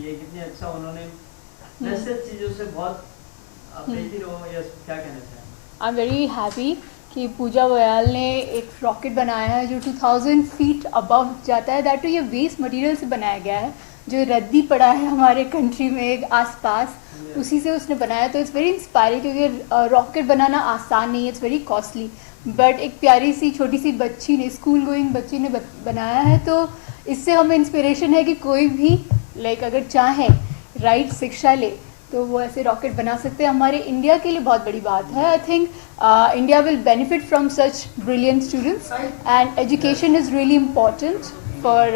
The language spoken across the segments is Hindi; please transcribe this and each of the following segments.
की है, कितनी अच्छा उन्होंने वैसे चीज़ों से बहुत अपडेटेड हो, या क्या कहना चाहेंगे? आई एम वेरी हैप्पी कि पूजा बयाल ने एक रॉकेट बनाया है जो 2000 फीट अबव जाता है, दैट तो ये वेस्ट मटेरियल से बनाया गया है जो रद्दी पड़ा है हमारे कंट्री में एक आसपास, उसी से उसने बनाया। तो इट्स वेरी इंस्पायरिंग क्योंकि रॉकेट बनाना आसान नहीं है, इट्स वेरी कॉस्टली, बट एक प्यारी सी छोटी सी बच्ची ने, स्कूल गोइंग बच्ची ने बनाया है। तो इससे हमें इंस्पिरेशन है कि कोई भी अगर चाहे राइट शिक्षा ले तो वो ऐसे रॉकेट बना सकते हैं। हमारे इंडिया के लिए बहुत बड़ी बात है। I think India will benefit from such brilliant students and education is really important for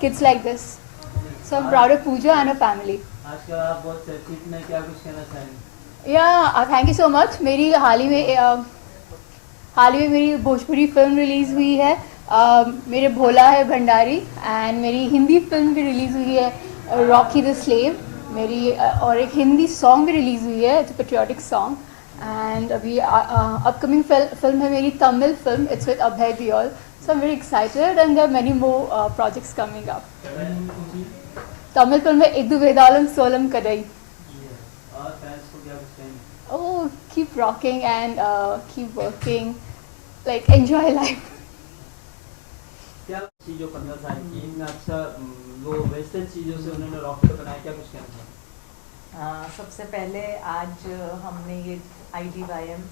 kids like this. So I am proud of Pooja and a family. आजकल आप बहुत चर्चित में, क्या कुछ कहना चाहेंगे? या थैंक यू सो मच। मेरी हाल ही में मेरी भोजपुरी फिल्म रिलीज़ हुई है, मेरे भोला है भंडारी, एंड मेरी हिंदी फिल्म भी रिलीज़ हुई है रॉकी द स्लेव मेरी, और एक हिंदी सॉन्ग भी रिलीज़ हुई है, इट्स पेट्रियाटिक सॉन्ग। एंड अभी अपकमिंग फिल्म है मेरी Tamil film, it's with Abhay Deol. So I am very excited and there are many more projects coming up. Tamil film है इदु वेदालम सोलम कदई। और फैंस को क्या कुछ कहेंगे? Oh, keep rocking and keep working, like enjoy life. क्या चीज़ जो 15 साल की इतना अच्छा वो वेस्टर्न चीज़ों से उन्होंने रॉकेट बनाया, क्या कुछ कहना चाहेंगे? सबसे पहले आज हमने ये IGYM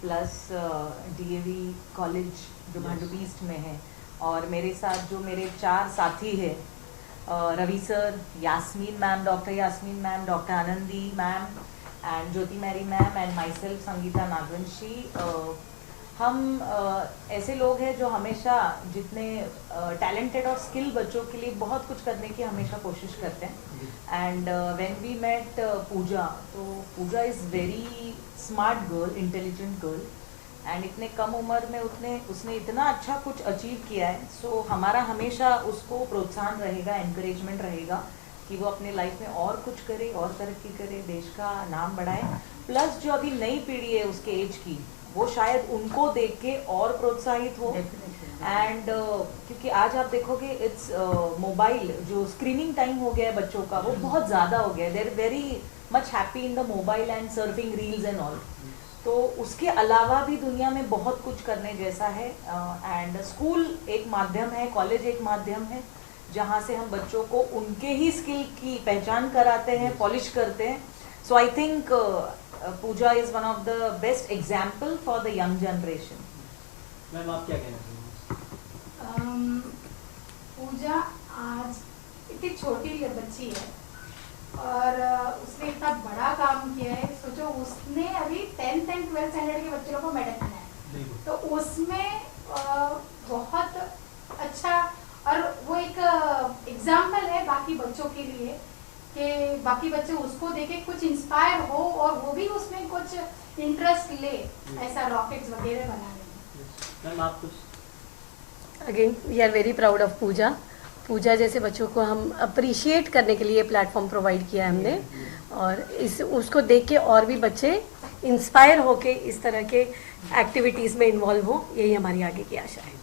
प्लस DAV कॉलेज जो भांडुप ईस्ट में है, और मेरे साथ जो मेरे 4 साथी हैं, Ravi sir, Yasmeen ma'am, doctor Yasmeen ma'am, doctor Anandi ma'am and Jyoti Mary ma'am and myself Sangeeta Nagvanshi, हम ऐसे लोग हैं जो हमेशा जितने टैलेंटेड और स्किल बच्चों के लिए बहुत कुछ करने की हमेशा कोशिश करते हैं। And when we met Pooja, तो Pooja is very smart girl, intelligent girl, and इतने कम उम्र में उसने इतना अच्छा कुछ अचीव किया है। सो हमारा हमेशा उसको प्रोत्साहन रहेगा, एनकरेजमेंट रहेगा कि वो अपने लाइफ में और कुछ करे और तरक्की करे, देश का नाम बढ़ाए। प्लस जो अभी नई पीढ़ी है उसके एज की, वो शायद उनको देख के और प्रोत्साहित हो। एंड क्योंकि आज आप देखोगे इट्स मोबाइल जो स्क्रीनिंग टाइम हो गया है बच्चों का, वो बहुत ज़्यादा हो गया है। They are very much happy in the mobile and surfing reels and all. तो उसके अलावा भी दुनिया में बहुत कुछ करने जैसा है। एंड स्कूल एक माध्यम है, कॉलेज एक माध्यम है, जहाँ से हम बच्चों को उनके ही स्किल की पहचान कराते हैं, पॉलिश करते हैं। So I think Pooja is one of the best example for the young generation. Ma'am आप क्या कहना चाहेंगे? पूजा आज इतनी छोटी बच्ची है और उसने इतना बड़ा काम किया है। सोचो उसने अभी 10th एंड 12th स्टैंडर्ड के बच्चों को मेडल बनाया, तो उसमें बहुत अच्छा, और वो एक एग्जाम्पल है बाकी बच्चों के लिए कि बाकी बच्चे उसको देखे कुछ इंस्पायर हो और वो भी उसमें कुछ इंटरेस्ट ले ऐसा रॉकेट्स वगैरह बनाने में। मैम आप कुछ? Again we are very proud of Pooja. Pooja जैसे बच्चों को हम अप्रिशिएट करने के लिए प्लेटफॉर्म प्रोवाइड किया है हमने, और उसको देख के और भी बच्चे इंस्पायर होके इस तरह के एक्टिविटीज़ में इन्वॉल्व हो, यही हमारी आगे की आशा है।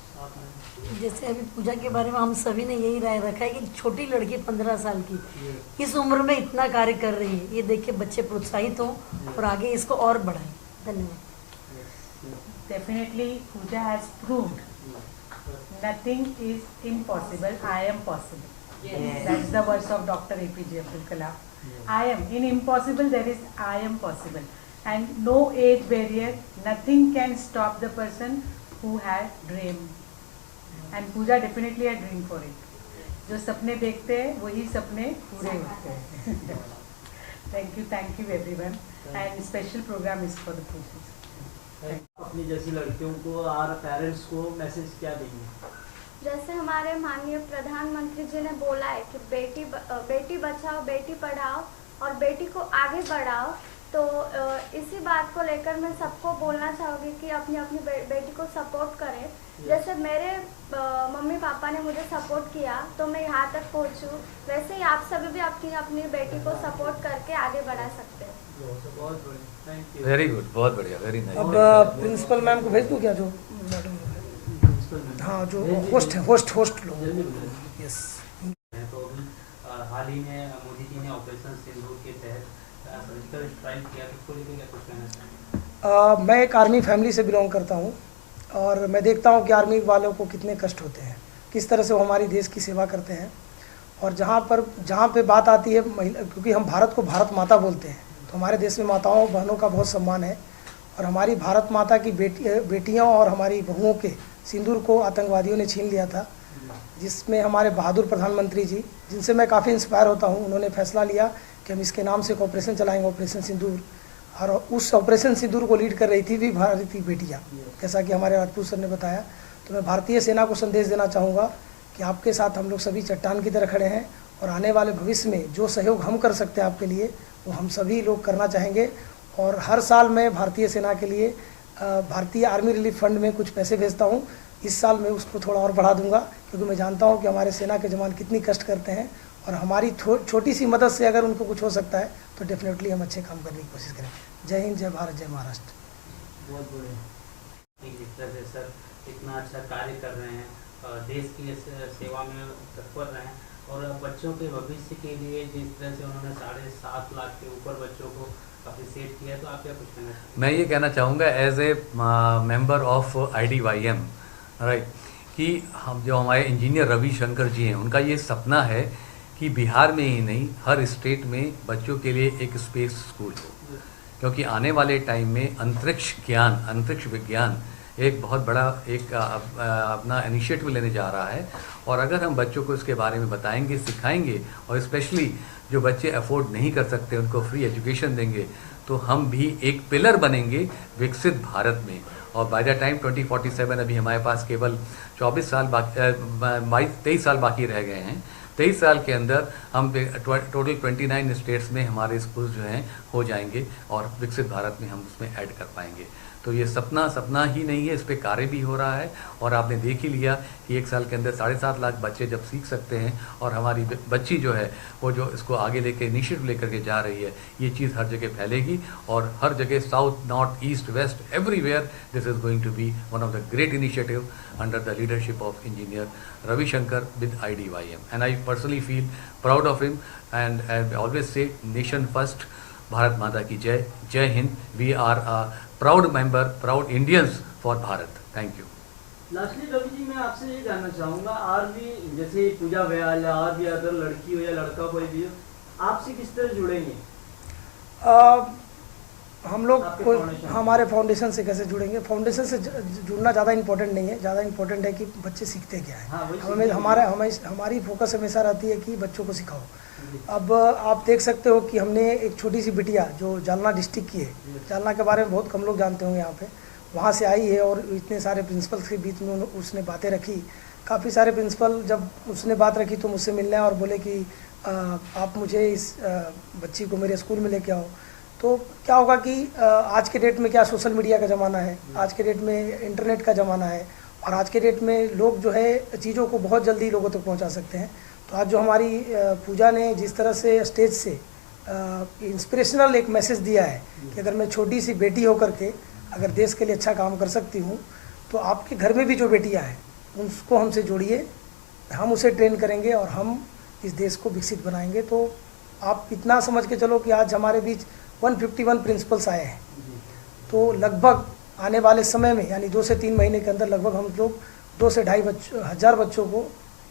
जैसे अभी पूजा के बारे में हम सभी ने यही राय रखा है कि छोटी लड़की 15 साल की इस उम्र में इतना कार्य कर रही है, ये देख के बच्चे प्रोत्साहित हों और आगे इसको और बढ़ाएं। धन्यवाद। Definitely Pooja has proved nothing is impossible, I am possible. Yes. That's the words of Dr. APJ Abdul Kalam. I am in impossible, there is I am possible, and no age barrier, nothing can stop the person who had dream, and Pooja definitely a dream for it. जो सपने देखते हैं वही सपने पूरे होते हैं। Thank you everyone, and special program is for the Pooja. अपनी जैसी लड़कियों को और पेरेंट्स को मैसेज क्या देंगे? जैसे हमारे माननीय प्रधानमंत्री जी ने बोला है कि बेटी बचाओ, बेटी पढ़ाओ और बेटी को आगे बढ़ाओ, तो इसी बात को लेकर मैं सबको बोलना चाहूँगी कि अपनी अपनी बेटी को सपोर्ट करें। जैसे मेरे मम्मी पापा ने मुझे सपोर्ट किया तो मैं यहाँ तक पहुँचूँ, वैसे ही आप सभी भी अपनी अपनी बेटी को सपोर्ट करके आगे बढ़ा सकते हैं। बहुत बढ़िया, थैंक यू। वेरी गुड, बहुत बढ़िया, वेरी नाइस। अब प्रिंसिपल मैम को भेज दूँ क्या, जो हाँ जो होस्ट लोग। यस। तो अभी हाल ही में मोदी जी ऑपरेशन सिंदूर के तहत सर्जिकल स्ट्राइक किया, तो उसको लेकर क्या कुछ कहना चाहेंगे? मैं एक आर्मी फैमिली से बिलोंग करता हूँ और मैं देखता हूँ कि आर्मी वालों को कितने कष्ट होते हैं, किस तरह से वो हमारी देश की सेवा करते हैं। और जहाँ पे बात आती है महिला, क्योंकि हम भारत को भारत माता बोलते हैं, तो हमारे देश में माताओं बहनों का बहुत सम्मान है। और हमारी भारत माता की बेटियाँ और हमारी बहुओं के सिंदूर को आतंकवादियों ने छीन लिया था, जिसमें हमारे बहादुर प्रधानमंत्री जी, जिनसे मैं काफ़ी इंस्पायर होता हूँ, उन्होंने फैसला लिया कि हम इसके नाम से एक ऑपरेशन चलाएंगे, ऑपरेशन सिंदूर। और उस ऑपरेशन सिंदूर को लीड कर रही थी भी भारतीय बेटियाँ, जैसा कि हमारे राजपूत सर ने बताया। तो मैं भारतीय सेना को संदेश देना चाहूँगा कि आपके साथ हम लोग सभी चट्टान की तरह खड़े हैं और आने वाले भविष्य में जो सहयोग हम कर सकते हैं आपके लिए, वो हम सभी लोग करना चाहेंगे। और हर साल मैं भारतीय सेना के लिए भारतीय आर्मी रिलीफ फंड में कुछ पैसे भेजता हूँ। इस साल मैं उसको थोड़ा और बढ़ा दूंगा, क्योंकि मैं जानता हूँ कि हमारे सेना के जवान कितनी कष्ट करते हैं और हमारी छोटी सी मदद से अगर उनको कुछ हो सकता है तो डेफिनेटली हम अच्छे काम करने की कोशिश करें। जय हिंद, जय भारत, जय महाराष्ट्र। बहुत बढ़िया। जिस तरह से सर इतना अच्छा कार्य कर रहे हैं, देश की सेवा में तत्पर रहे हैं और बच्चों के भविष्य के लिए जिस तरह से उन्होंने 7.5 लाख के ऊपर बच्चों को अप्रिशिएट किया, तो आप क्या कुछ कहना चाहेंगे? मैं ये कहना चाहूँगा as a member of IDYM, right, कि हम जो हमारे इंजीनियर रविशंकर जी हैं, उनका ये सपना है कि बिहार में ही नहीं हर स्टेट में बच्चों के लिए एक स्पेस स्कूल हो, क्योंकि आने वाले टाइम में अंतरिक्ष विज्ञान एक बहुत बड़ा एक अपना इनिशिएटिव लेने जा रहा है। और अगर हम बच्चों को इसके बारे में बताएंगे, सिखाएंगे और स्पेशली जो बच्चे अफोर्ड नहीं कर सकते उनको फ्री एजुकेशन देंगे, तो हम भी एक पिलर बनेंगे विकसित भारत में। और बाय द टाइम 2047 अभी हमारे पास केवल 23 साल बाकी रह गए हैं। 23 साल के अंदर हम टोटल 29 स्टेट्स में हमारे स्कूल जो हैं हो जाएंगे और विकसित भारत में हम उसमें ऐड कर पाएंगे। तो ये सपना ही नहीं है, इस पे कार्य भी हो रहा है। और आपने देख ही लिया कि 1 साल के अंदर 7.5 लाख बच्चे जब सीख सकते हैं और हमारी बच्ची जो है वो जो इसको आगे लेके इनिशिएटिव लेकर के जा रही है, ये चीज़ हर जगह फैलेगी और हर जगह south, north, east, west, everywhere this is going to be one of the great initiative under the leadership of engineer Ravishankar with IDYM। And I personally feel proud of him and I always say nation first, Bharat माता की जय, जय हिंद। We are a proud member, proud Indians for Bharat. Thank you. Lastly Ravi ji, मैं आपसे ये जानना चाहूँगा, और भी जैसे पूजा व्याल और भी अगर लड़की हो या लड़का कोई भी हो, आपसे किस तरह जुड़ेंगे? हम लोग हमारे फाउंडेशन से कैसे जुड़ेंगे? फाउंडेशन से जुड़ना ज़्यादा इम्पोर्टेंट नहीं है, ज़्यादा इम्पोर्टेंट है कि बच्चे सीखते क्या है। हमारी फोकस हमेशा रहती है कि बच्चों को सिखाओ। अब आप देख सकते हो कि हमने एक छोटी सी बिटिया जो जालना डिस्ट्रिक्ट की है, जालना के बारे में बहुत कम लोग जानते होंगे यहाँ पे, वहाँ से आई है और इतने सारे प्रिंसिपल्स के बीच में उसने बातें रखी। काफ़ी सारे प्रिंसिपल जब उसने बात रखी तो मुझसे मिलने और बोले कि आप मुझे इस बच्ची को मेरे स्कूल में लेके आओ। तो क्या होगा कि आज के डेट में क्या सोशल मीडिया का ज़माना है, आज के डेट में इंटरनेट का ज़माना है और आज के डेट में लोग जो है चीज़ों को बहुत जल्दी लोगों तक पहुंचा सकते हैं। तो आज जो हमारी पूजा ने जिस तरह से स्टेज से इंस्पिरेशनल एक मैसेज दिया है कि अगर मैं छोटी सी बेटी होकर के अगर देश के लिए अच्छा काम कर सकती हूँ, तो आपके घर में भी जो बेटियाँ हैं उसको हमसे जोड़िए, हम उसे ट्रेन करेंगे और हम इस देश को विकसित बनाएंगे। तो आप इतना समझ के चलो कि आज हमारे बीच 151 प्रिंसिपल्स आए हैं, तो लगभग आने वाले समय में यानी 2 से 3 महीने के अंदर लगभग हम लोग 2 से 2.5 हज़ार बच्चों को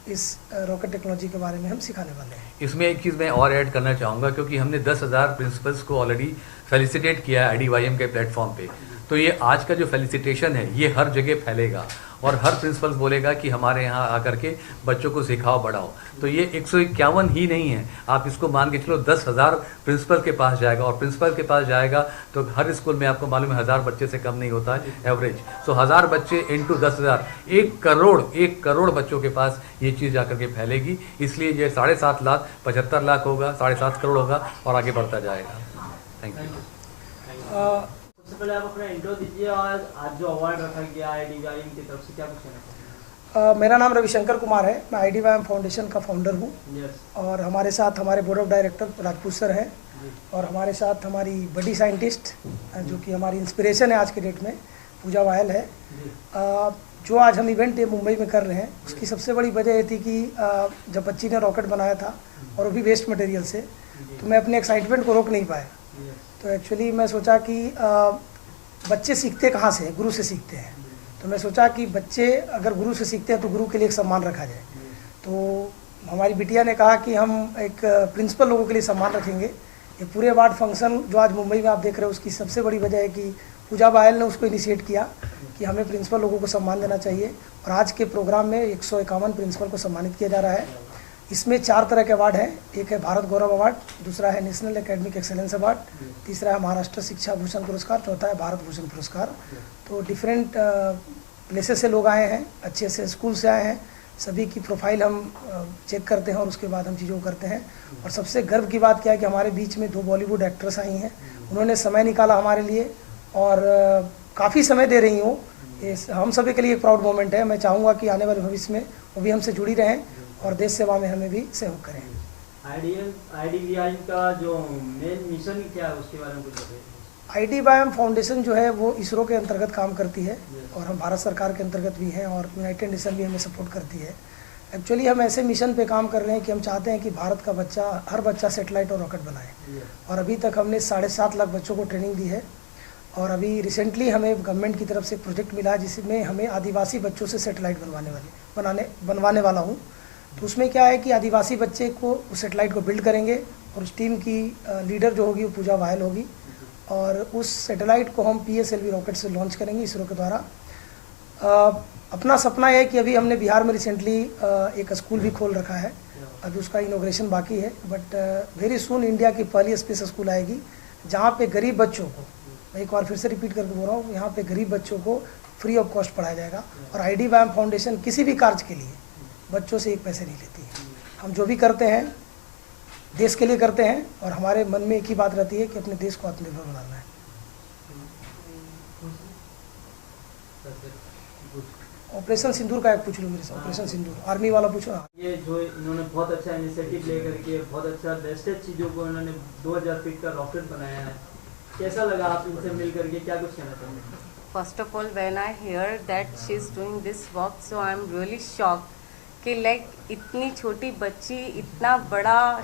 इस रॉकेट टेक्नोलॉजी के बारे में हम सिखाने वाले हैं। इसमें एक चीज़ मैं और ऐड करना चाहूँगा, क्योंकि हमने 10,000 प्रिंसिपल्स को ऑलरेडी फेलिसिटेट किया है IDYM के प्लेटफॉर्म पे। तो ये आज का जो फेलिसिटेशन है ये हर जगह फैलेगा और हर प्रिंसिपल बोलेगा कि हमारे यहाँ आकर के बच्चों को सिखाओ, बढ़ाओ। तो ये 151 ही नहीं है, आप इसको मान के चलो 10,000 प्रिंसिपल के पास जाएगा और प्रिंसिपल के पास जाएगा तो हर स्कूल में आपको मालूम है 1000 बच्चे से कम नहीं होता है एवरेज। सो 1000 बच्चे इंटू 10,000, 1 करोड़ बच्चों के पास ये चीज़ जाकर के फैलेगी। इसलिए ये 7.5 लाख 75 लाख होगा, 7.5 करोड़ होगा और आगे बढ़ता जाएगा। Thank you. सबसे पहले आप अपना इंट्रो दीजिए और आज जो अवार्ड रखा गया IDYM की तरफ से क्या कुछ कहना चाहेंगे? मेरा नाम रविशंकर कुमार है, मैं IDYM फाउंडेशन का फाउंडर हूँ। और हमारे साथ हमारे board of director Rajput sir हैं और हमारे साथ हमारी बड़ी साइंटिस्ट जो कि हमारी इंस्पिरेशन है आज के डेट में, पूजा वायल है। जो आज हम इवेंट ये मुंबई में कर रहे हैं उसकी सबसे बड़ी वजह ये थी कि जब बच्ची ने रॉकेट बनाया था और वो भी वेस्ट मटेरियल से, तो मैं अपने एक्साइटमेंट को रोक नहीं पाया। तो एक्चुअली मैं सोचा कि बच्चे सीखते कहाँ से हैं, गुरु से सीखते हैं। तो मैं सोचा कि बच्चे अगर गुरु से सीखते हैं तो गुरु के लिए एक सम्मान रखा जाए। तो हमारी बिटिया ने कहा कि हम एक प्रिंसिपल लोगों के लिए सम्मान रखेंगे। ये पूरे अवार्ड फंक्शन जो आज मुंबई में आप देख रहे हो, उसकी सबसे बड़ी वजह है कि पूजा बायल ने उसको इनिशिएट किया कि हमें प्रिंसिपल लोगों को सम्मान देना चाहिए। और आज के प्रोग्राम में 151 प्रिंसिपल को सम्मानित किया जा रहा है। इसमें 4 तरह के अवार्ड हैं। एक है भारत गौरव अवार्ड, दूसरा है नेशनल एकेडमिक एक्सेलेंस अवार्ड, तीसरा है महाराष्ट्र शिक्षा भूषण पुरस्कार, चौथा है भारत भूषण पुरस्कार। तो डिफरेंट प्लेसेस से लोग आए हैं, अच्छे से स्कूल से आए हैं। सभी की प्रोफाइल हम चेक करते हैं और उसके बाद हम चीज़ों को करते हैं। और सबसे गर्व की बात क्या है कि हमारे बीच में 2 बॉलीवुड एक्ट्रेस आई हैं। उन्होंने समय निकाला हमारे लिए और काफ़ी समय दे रही हूँ। हम सभी के लिए एक प्राउड मोमेंट है। मैं चाहूँगा कि आने वाले भविष्य में वो भी हमसे जुड़ी रहें और देश सेवा में हमें भी सहयोग करें। IDVIM का जो मेन मिशन क्या है उसके बारे में कुछ बताइए। IDVIM फाउंडेशन जो है वो इसरो के अंतर्गत काम करती है और हम भारत सरकार के अंतर्गत भी हैं और यूनाइटेड नेशन भी हमें सपोर्ट करती है। एक्चुअली हम ऐसे मिशन पे काम कर रहे हैं कि हम चाहते हैं कि भारत का बच्चा, हर बच्चा सैटेलाइट और रॉकेट बनाए। और अभी तक हमने 7.5 लाख बच्चों को ट्रेनिंग दी है। और अभी रिसेंटली हमें गवर्नमेंट की तरफ से एक प्रोजेक्ट मिला जिसमें हमें आदिवासी बच्चों से सैटेलाइट बनवाने वाला हूँ। तो उसमें क्या है कि आदिवासी बच्चे को उस सैटेलाइट को बिल्ड करेंगे और उस टीम की लीडर जो होगी वो पूजा बायल होगी। और उस सैटेलाइट को हम PSLV रॉकेट से लॉन्च करेंगे इसरो के द्वारा। अपना सपना है कि अभी हमने बिहार में रिसेंटली एक स्कूल भी खोल रखा है, अभी उसका इनॉग्रेशन बाकी है। बट वेरी सून इंडिया की पहली स्पेस स्कूल आएगी जहाँ पे गरीब बच्चों को, मैं एक बार फिर से रिपीट करके बोल रहा हूँ, यहाँ पे गरीब बच्चों को फ्री ऑफ कॉस्ट पढ़ाया जाएगा। और IDVIM फाउंडेशन किसी भी कार्य के लिए बच्चों से 1 पैसे नहीं लेती है। हम जो भी करते हैं देश के लिए करते हैं और हमारे मन में एक ही बात रहती है कि अपने देश को आत्मनिर्भर बनाना है। ऑपरेशन सिंदूर का एक पूछ लो मेरे से। ऑपरेशन सिंदूर आर्मी वाला पूछो ना। ये जो इन्होंने बहुत अच्छा इनिशिएटिव लेकर के बहुत अच्छा बेस्टेड चीज़ों को इन्होंने 2000 फीट का रॉकेट बनाया है, कैसा लगा आप इनसे मिल करके, क्या कुछ कहना चाहेंगे? First of all, when I hear that she is doing this work, so I am really shocked कि लाइक इतनी छोटी बच्ची इतना बड़ा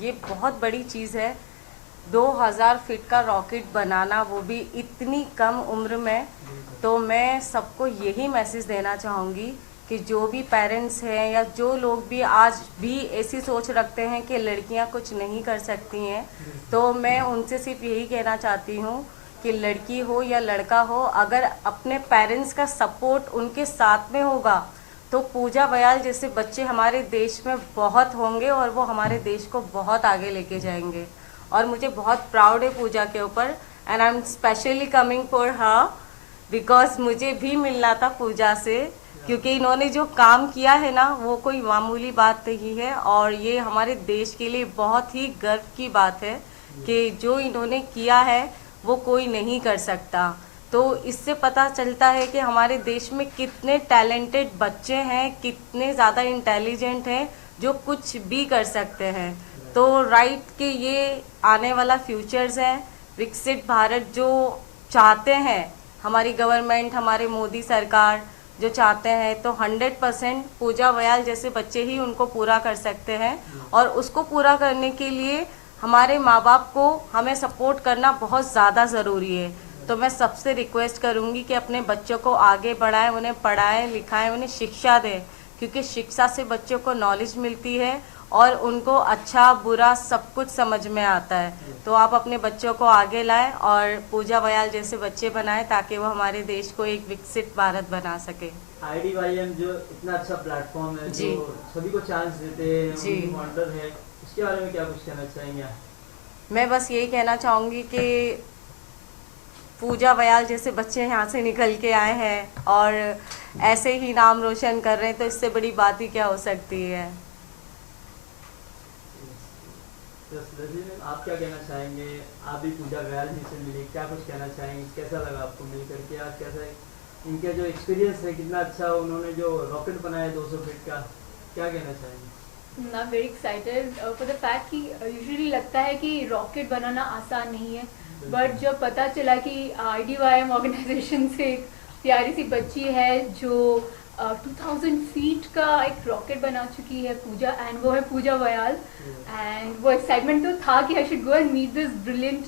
ये बहुत बड़ी चीज़ है। 2000 फीट का रॉकेट बनाना, वो भी इतनी कम उम्र में। तो मैं सबको यही मैसेज देना चाहूँगी कि जो भी पेरेंट्स हैं या जो लोग भी आज भी ऐसी सोच रखते हैं कि लड़कियां कुछ नहीं कर सकती हैं, तो मैं उनसे सिर्फ यही कहना चाहती हूँ कि लड़की हो या लड़का हो, अगर अपने पेरेंट्स का सपोर्ट उनके साथ में होगा तो पूजा बयाल जैसे बच्चे हमारे देश में बहुत होंगे और वो हमारे देश को बहुत आगे लेके जाएंगे। और मुझे बहुत प्राउड है पूजा के ऊपर, and I am specially coming for her because मुझे भी मिलना था पूजा से, क्योंकि इन्होंने जो काम किया है ना वो कोई मामूली बात नहीं है। और ये हमारे देश के लिए बहुत ही गर्व की बात है कि जो इन्होंने किया है वो कोई नहीं कर सकता। तो इससे पता चलता है कि हमारे देश में कितने टैलेंटेड बच्चे हैं, कितने ज़्यादा इंटेलिजेंट हैं, जो कुछ भी कर सकते हैं। तो राइट कि ये आने वाला फ्यूचर्स है, विकसित भारत जो चाहते हैं हमारी गवर्नमेंट, हमारे मोदी सरकार जो चाहते हैं, तो 100% पूजा बयाल जैसे बच्चे ही उनको पूरा कर सकते हैं। और उसको पूरा करने के लिए हमारे माँ बाप को हमें सपोर्ट करना बहुत ज़्यादा ज़रूरी है। तो मैं सबसे रिक्वेस्ट करूँगी कि अपने बच्चों को आगे बढ़ाएं, उन्हें पढ़ाएं लिखाएं, उन्हें शिक्षा दें, क्योंकि शिक्षा से बच्चों को नॉलेज मिलती है और उनको अच्छा बुरा सब कुछ समझ में आता है। तो आप अपने बच्चों को आगे लाएं और पूजा बयाल जैसे बच्चे बनाएं ताकि वो हमारे देश को एक विकसित भारत बना सके। IDVIM जो इतना अच्छा प्लेटफॉर्म है जो सभी को चांस देते हैं, मॉडल है, उसके बारे में क्या कुछ कहना चाहेंगे? मैं बस यही कहना चाहूँगी कि पूजा बयाल जैसे बच्चे यहाँ से निकल के आए हैं और ऐसे ही नाम रोशन कर रहे हैं, तो इससे बड़ी बात ही क्या हो सकती है। आप क्या कहना चाहेंगे? आप भी पूजा बयाल जी से मिले, क्या कुछ कहना चाहेंगे? कैसा लगा आपको मिल करके? आज कैसा इनका जो एक्सपीरियंस है कितना अच्छा, उन्होंने जो रॉकेट बनाया 200 फीट का, क्या कहना चाहेंगे? आई am very excited for the fact कि यूजुअली लगता है कि रॉकेट बनाना आसान नहीं है, बट जब पता चला कि IDVIM ऑर्गेनाइजेशन से एक प्यारी सी बच्ची है जो 2000 फीट का एक रॉकेट बना चुकी है पूजा, एंड वो है पूजा वयाल। एंड वो एक्साइटमेंट तो था कि I should go and meet this brilliant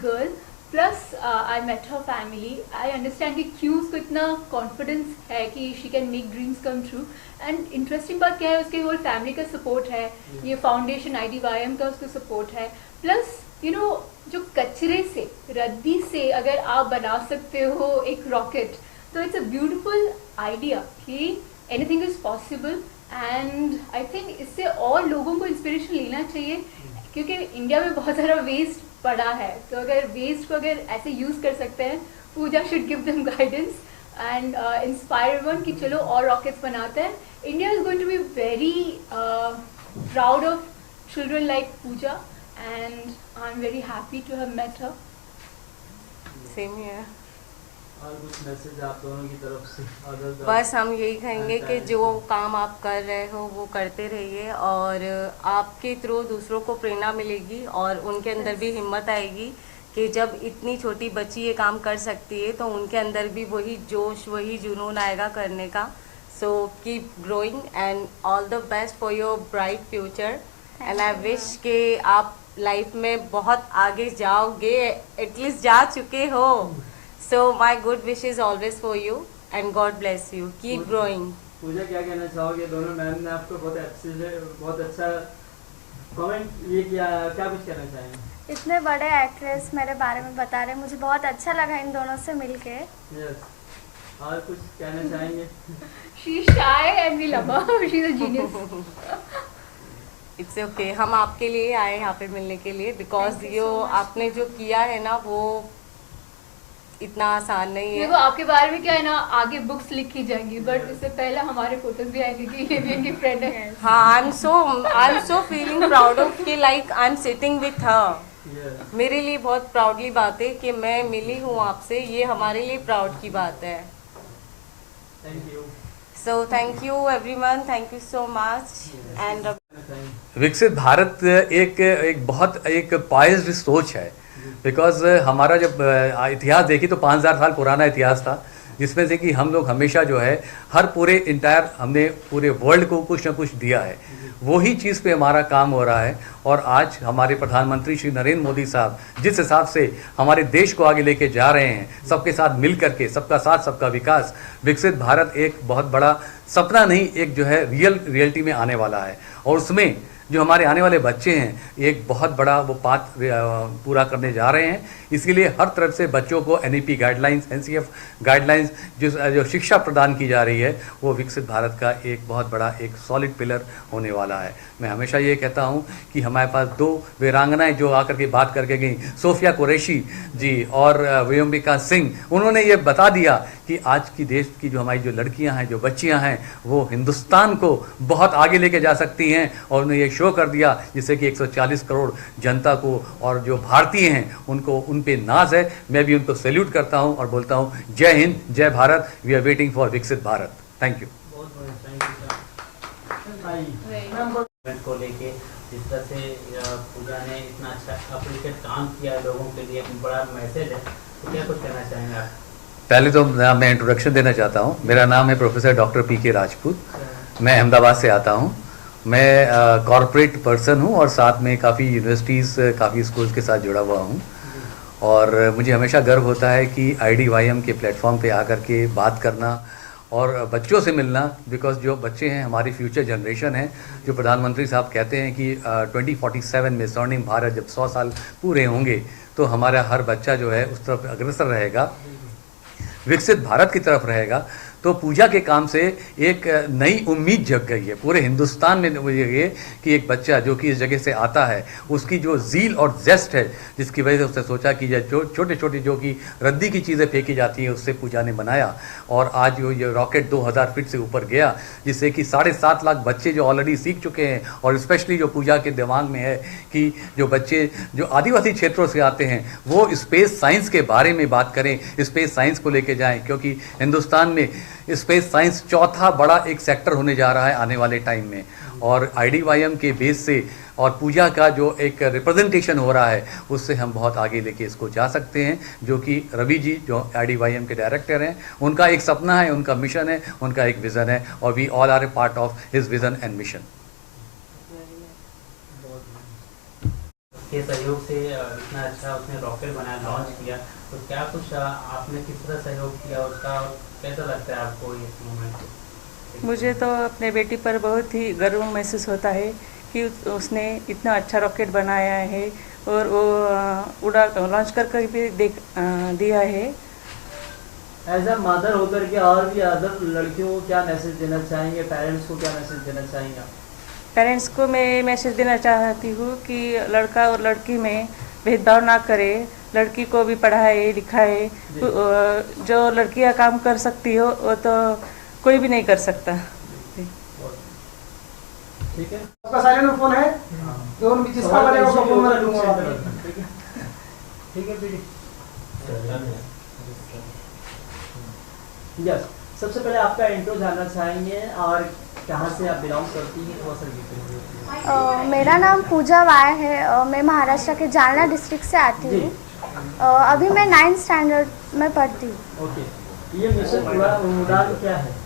girl, plus I met her family. I understand कि क्यों उसको इतना कॉन्फिडेंस है कि she can make dreams come true. And interesting बात क्या है, उसके होल फैमिली का सपोर्ट है, ये फाउंडेशन IDYM का उसको सपोर्ट है, प्लस यू नो जो कचरे से, रद्दी से अगर आप बना सकते हो एक रॉकेट, तो इट्स अ ब्यूटिफुल आइडिया कि anything is possible. And I think इससे और लोगों को इंस्पिरेशन लेना चाहिए, क्योंकि इंडिया में बहुत सारा वेस्ट पड़ा है, तो अगर वेस्ट को अगर ऐसे यूज़ कर सकते हैं, Pooja should give them guidance and inspire everyone कि चलो और रॉकेट्स बनाते हैं। India is going to be very proud of children like Pooja, and I'm very happy to have met her. Same here. और कुछ मैसेज आप दोनों की तरफ से? बस हम यही कहेंगे कि जो काम आप कर रहे हो वो करते रहिए, और आपके थ्रू दूसरों को प्रेरणा मिलेगी और उनके अंदर भी हिम्मत आएगी कि जब इतनी छोटी बच्ची ये काम कर सकती है तो उनके अंदर भी वही जोश, वही जुनून आएगा करने का। So keep growing and all the best for your bright future, and I wish कि आप लाइफ में बहुत आगे जाओगे, एटलीस्ट जा चुके हो। So my good wishes always for you and God bless you, keep growing. Pooja क्या कहना चाहोगे? दोनों मैम ने आपको बहुत अच्छा कमेंट ये किया, क्या कुछ कहना चाहेंगे? इतने बड़े एक्ट्रेस मेरे बारे में बता रहे, मुझे बहुत अच्छा लगा इन दोनों से मिलके। यस, और कुछ कहना चाहेंगे? She is shy and we love her. She is a genius. It's okay, हम आपके लिए आए यहाँ पे मिलने के लिए, बिकॉज यो आपने जो किया है ना वो इतना आसान नहीं है। देखो आपके बारे में क्या है ना, आगे बुक्स लिखी जाएंगी, बट इससे पहले हमारे फोटोज भी आएंगे कि ये भी इनकी फ्रेंड है। हाँ, I am so feeling proud of कि like I am sitting with her. मेरे लिए बहुत प्राउडली बात है कि मैं मिली हूँ आपसे, ये हमारे लिए प्राउड की बात है। Thank you. So thank you everyone, thank you so much. And विकसित भारत एक बहुत एक पाइज्ड सोच है, बिकॉज हमारा जब इतिहास देखी तो 5000 साल पुराना इतिहास था, जिसमें से कि हम लोग हमेशा जो है हर पूरे इंटायर हमने पूरे वर्ल्ड को कुछ ना कुछ दिया है, वही चीज़ पे हमारा काम हो रहा है। और आज हमारे प्रधानमंत्री श्री नरेंद्र मोदी साहब जिस हिसाब से हमारे देश को आगे लेके जा रहे हैं, सबके साथ मिल करके, सबका साथ सबका विकास, विकसित भारत एक बहुत बड़ा सपना नहीं, एक जो है रियलिटी में आने वाला है। और उसमें जो हमारे आने वाले बच्चे हैं एक बहुत बड़ा वो पाथ पूरा करने जा रहे हैं। इसके लिए हर तरफ से बच्चों को NEP गाइडलाइंस, NCF गाइडलाइंस जो शिक्षा प्रदान की जा रही है, वो विकसित भारत का एक बहुत बड़ा एक सॉलिड पिलर होने वाला है। मैं हमेशा ये कहता हूँ कि हमारे पास 2 वीरांगनाएं जो आकर के बात करके गई, सोफिया कुरैशी जी और वियम्बिका सिंह, उन्होंने ये बता दिया कि आज की देश की जो हमारी जो लड़कियां हैं, जो बच्चियां हैं, वो हिंदुस्तान को बहुत आगे लेके जा सकती हैं। और उन्होंने ये शो कर दिया जिससे कि 140 करोड़ जनता को और जो भारतीय हैं उनको उन पे नाज है। मैं भी उनको सैल्यूट करता हूं और बोलता हूं जय हिंद, जय Bharat. We are waiting for विकसित भारत। Thank you. को लेके जिस तरह से पूजा ने इतना अच्छा अप्रिशिएट काम किया लोगों के लिए, एक बड़ा मैसेज है, तो क्या कुछ कहना चाहेंगे आप? पहले तो मैं इंट्रोडक्शन देना चाहता हूँ। मेरा नाम है प्रोफेसर डॉक्टर PK राजपूत। मैं अहमदाबाद से आता हूँ। मैं कॉरपोरेट पर्सन हूँ और साथ में काफ़ी यूनिवर्सिटीज़, काफ़ी स्कूल्स के साथ जुड़ा हुआ हूँ। और मुझे हमेशा गर्व होता है कि IDYM के प्लेटफॉर्म पे आकर के बात करना और बच्चों से मिलना, बिकॉज जो बच्चे हैं हमारी फ्यूचर जनरेशन है। जो प्रधानमंत्री साहब कहते हैं कि 2047 में स्वर्णिम भारत जब 100 साल पूरे होंगे तो हमारा हर बच्चा जो है उस तरफ अग्रसर रहेगा, विकसित भारत की तरफ रहेगा। तो पूजा के काम से एक नई उम्मीद जग गई है पूरे हिंदुस्तान में। ये कि एक बच्चा जो कि इस जगह से आता है, उसकी जो ज़ील और जेस्ट है, जिसकी वजह से उसने सोचा कि जो छोटे छोटे जो कि रद्दी की चीज़ें फेंकी जाती हैं, उससे पूजा ने बनाया। और आज ये रॉकेट 2000 फीट से ऊपर गया, जिससे कि 7.5 लाख बच्चे जो ऑलरेडी सीख चुके हैं। और स्पेशली जो पूजा के दिमाग में है कि जो बच्चे जो आदिवासी क्षेत्रों से आते हैं वो स्पेस साइंस के बारे में बात करें, स्पेस साइंस को लेके जाएँ, क्योंकि हिंदुस्तान में स्पेस साइंस चौथा बड़ा एक सेक्टर होने जा रहा है आने वाले टाइम में। और IDYM के बेस से और पूजा का जो एक रिप्रेजेंटेशन हो रहा है उससे हम बहुत आगे लेके इसको जा सकते हैं, जो कि रवि जी जो IDYM के डायरेक्टर हैं, उनका एक सपना है, उनका मिशन है, उनका एक विज़न है, और we all are a part of his vision and mission. के सहयोग से इतना अच्छा उसने रॉकेट बनाया, लॉन्च किया, तो क्या कुछ आपने किस तरह सहयोग किया उसका, कैसा लगता है आपको इस मोमेंट? मुझे तो अपने बेटी पर बहुत ही गर्व महसूस होता है कि उसने इतना अच्छा रॉकेट बनाया है और वो लॉन्च कर भी दिया है। एज अ मदर होकर के और भी अदर लड़कियों को क्या मैसेज देना चाहेंगे, पेरेंट्स को क्या मैसेज देना चाहेंगे आप? पेरेंट्स को मैं मैसेज देना चाहती हूँ कि लड़का और लड़की में भेदभाव ना करे, लड़की को भी पढ़ाए लिखाए, जो लड़कियाँ काम कर सकती हो वो तो कोई भी नहीं कर सकता। ठीक है, आपका साइलेंट में फोन है, जो जिसका बनेगा उसका फोन मैं लूंगा। ठीक है बेटी। यस, सबसे पहले आपका इंट्रो जानना चाहेंगे और कहाँ से आप बिलोंग करती हैं, थोड़ा सा डिटेल। मेरा नाम पूजा वाय है, मैं महाराष्ट्र के जालना डिस्ट्रिक्ट से आती हूँ। अभी मैं 9th स्टैंडर्ड में पढ़ती हूँ। ओके, ये मिशन उड़ान क्या है?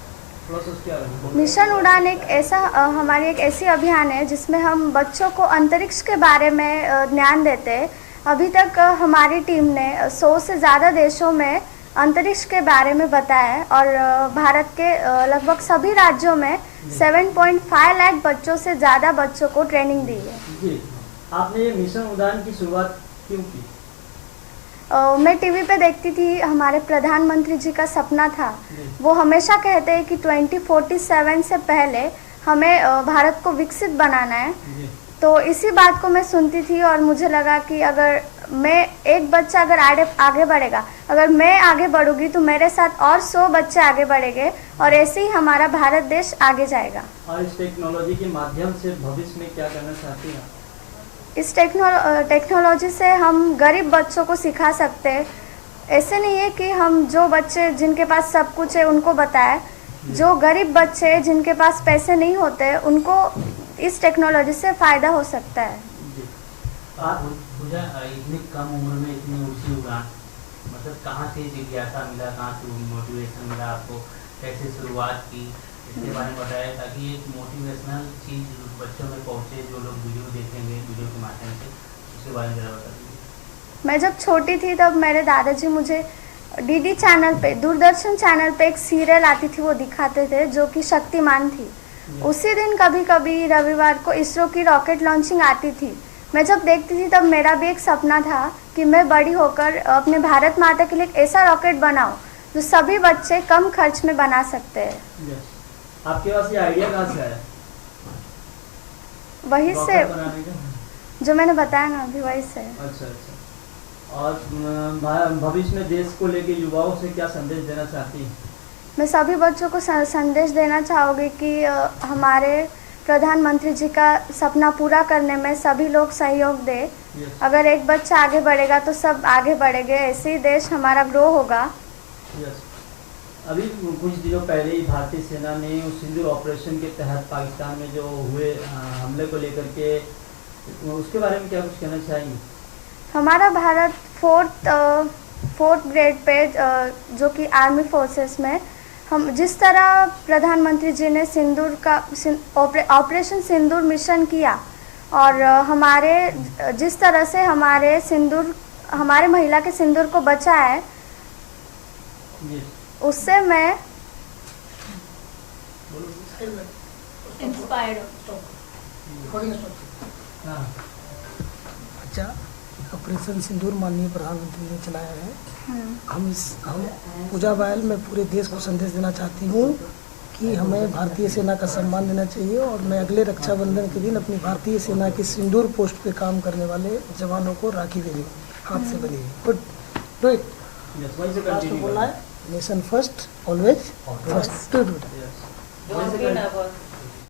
मिशन उड़ान एक ऐसा हमारी एक ऐसी अभियान है जिसमें हम बच्चों को अंतरिक्ष के बारे में ज्ञान देते हैं। अभी तक हमारी टीम ने 100 से ज़्यादा देशों में अंतरिक्ष के बारे में बताया है और भारत के लगभग सभी राज्यों में 7.5 लाख बच्चों से ज़्यादा बच्चों को ट्रेनिंग दी है। जी, आपने ये मिशन उड़ान की शुरुआत क्यों की? मैं टीवी पे देखती थी, हमारे प्रधानमंत्री जी का सपना था, वो हमेशा कहते हैं कि 2047 से पहले हमें भारत को विकसित बनाना है। तो इसी बात को मैं सुनती थी और मुझे लगा कि अगर मैं एक बच्चा अगर आगे बढ़ेगा, अगर मैं आगे बढ़ूंगी तो मेरे साथ और 100 बच्चे आगे बढ़ेंगे और ऐसे ही हमारा भारत देश आगे जाएगा। और इस टेक्नोलॉजी के माध्यम से भविष्य में क्या करना चाहती हैं? इस टेक्नोलॉजी से हम गरीब बच्चों को सिखा सकते हैं। ऐसे नहीं है कि हम जो बच्चे जिनके पास सब कुछ है उनको बताएं, जो गरीब बच्चे जिनके पास पैसे नहीं होते उनको इस टेक्नोलॉजी से फ़ायदा हो सकता है। पूजा, इतनी कम उम्र में इतनी ऊंची उड़ान, मतलब कहाँ से जिज्ञासा मिला, कहाँ से मोटिवेशन मिला आपको, कैसे शुरुआत की, इसके बारे में बताया ताकि एक मोटिवेशनल चीज़ बच्चों में पहुँचे, जो लोग वीडियो देखेंगे वीडियो के माध्यम से, उसके बारे में ज़रा बता दीजिए। मैं जब छोटी थी तब मेरे दादाजी मुझे DD चैनल पे, दूरदर्शन चैनल पे एक सीरियल आती थी, वो दिखाते थे जो कि शक्तिमान थी। उसी दिन कभी कभी रविवार को इसरो की रॉकेट लॉन्चिंग आती थी। मैं जब देखती थी तब मेरा भी एक सपना था कि मैं बड़ी होकर अपने भारत माता के लिए एक ऐसा रॉकेट बनाऊं जो सभी बच्चे कम खर्च में बना सकते हैं। आपके पास ये आइडिया कहाँ से आया? वही से जो मैंने बताया ना अभी, वही से। अच्छा। और भविष्य में देश को लेके युवाओं से क्या संदेश देना चाहती हैं? मैं सभी बच्चों को संदेश देना चाहूँगी कि हमारे प्रधानमंत्री जी का सपना पूरा करने में सभी लोग सहयोग दें। अगर एक बच्चा आगे बढ़ेगा तो सब आगे बढ़ेंगे, ऐसे ही देश हमारा ग्रो होगा। अभी कुछ दिनों पहले ही भारतीय सेना ने उस सिंदूर ऑपरेशन के तहत पाकिस्तान में जो हुए हमले को लेकर के, उसके बारे में क्या कुछ कहना चाहेंगे? हमारा भारत 4th ग्रेड पे जो कि आर्मी फोर्सेस में हम जिस तरह प्रधानमंत्री जी ने ऑपरेशन सिंदूर मिशन किया और जिस तरह से हमारे महिला के सिंदूर को बचा है, उससे मैं इंस्पायर्ड हूँ। अच्छा, ऑपरेशन सिंदूर माननीय प्रधानमंत्री ने चलाया है। हम पूजा बायल मैं पूरे देश को संदेश देना चाहती हूँ कि हमें भारतीय सेना का सम्मान देना चाहिए और मैं अगले रक्षाबंधन के दिन अपनी भारतीय सेना के सिंदूर पोस्ट पे काम करने वाले जवानों को राखी देंगे हाथ से बनी हुई। Good, do it. बोलना है नेशन फर्स्ट, ऑलवेज फर्स्ट।